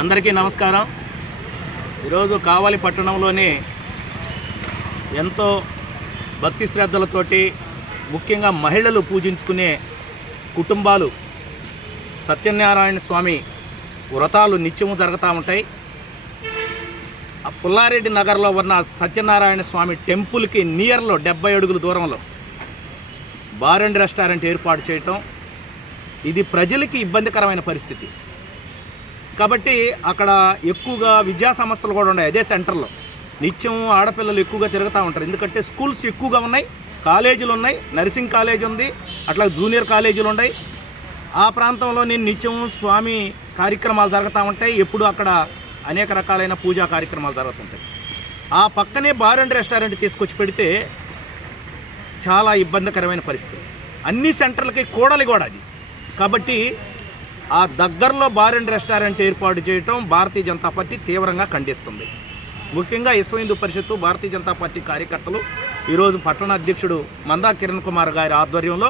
అందరికీ నమస్కారం. ఈరోజు కావలి పట్టణంలోని ఎంతో భక్తి శ్రద్ధలతోటి ముఖ్యంగా మహిళలు పూజించుకునే కుటుంబాలు సత్యనారాయణ స్వామి వ్రతాలు నిత్యము జరుగుతూ ఉంటాయి. పుల్లారెడ్డి నగర్లో ఉన్న సత్యనారాయణ స్వామి టెంపుల్కి నియర్లో 70 అడుగుల దూరంలో బార్ అండ్ రెస్టారెంట్ ఏర్పాటు చేయటం ఇది ప్రజలకి ఇబ్బందికరమైన పరిస్థితి. కాబట్టి అక్కడ ఎక్కువగా విద్యా సంస్థలు కూడా ఉన్నాయి. అదే సెంటర్లో నిత్యం ఆడపిల్లలు ఎక్కువగా తిరుగుతూ ఉంటారు. ఎందుకంటే స్కూల్స్ ఎక్కువగా ఉన్నాయి, కాలేజీలు ఉన్నాయి, నర్సింగ్ కాలేజ్ ఉంది, అట్లా జూనియర్ కాలేజీలు ఉన్నాయి. ఆ ప్రాంతంలో నేను నిత్యం స్వామి కార్యక్రమాలు జరుగుతూ ఉంటాయి. ఎప్పుడు అక్కడ అనేక రకాలైన పూజా కార్యక్రమాలు జరుగుతుంటాయి. ఆ పక్కనే బార్ అండ్ రెస్టారెంట్ తీసుకొచ్చి పెడితే చాలా ఇబ్బందికరమైన పరిస్థితి. అన్ని సెంటర్లకి కూడలి కూడా అది. కాబట్టి ఆ దగ్గరలో బార్ అండ్ రెస్టారెంట్ ఏర్పాటు చేయటం భారతీయ జనతా పార్టీ తీవ్రంగా ఖండిస్తుంది. ముఖ్యంగా విశ్వ హిందూ పరిషత్తు భారతీయ జనతా పార్టీ కార్యకర్తలు ఈరోజు పట్టణ అధ్యక్షుడు మందా కిరణ్ కుమార్ గారి ఆధ్వర్యంలో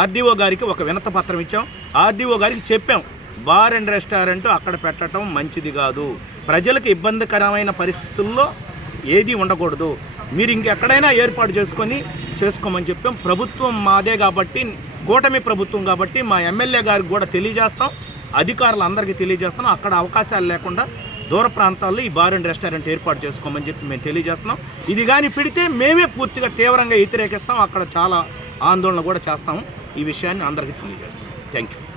ఆర్డీఓ గారికి ఒక వినతి పత్రం ఇచ్చాం. ఆర్డీఓ గారికి చెప్పాం, బార్ అండ్ రెస్టారెంట్ అక్కడ పెట్టడం మంచిది కాదు, ప్రజలకు ఇబ్బందికరమైన పరిస్థితుల్లో ఏది ఉండకూడదు, మీరు ఇంకెక్కడైనా ఏర్పాటు చేసుకోమని చెప్పాం. ప్రభుత్వం మాదే కాబట్టి, కూటమి ప్రభుత్వం కాబట్టి మా ఎమ్మెల్యే గారికి కూడా తెలియజేస్తాం, అధికారులందరికీ తెలియజేస్తాం. అక్కడ అవకాశాలు లేకుండా దూర ప్రాంతాల్లో ఈ బార్ అండ్ రెస్టారెంట్ ఏర్పాటు చేసుకోమని చెప్పి మేము తెలియజేస్తున్నాం. ఇది కానీ పెడితే మేమే పూర్తిగా తీవ్రంగా వ్యతిరేకిస్తాం, అక్కడ చాలా ఆందోళన కూడా చేస్తాము. ఈ విషయాన్ని అందరికీ తెలియజేస్తాం. Thank you.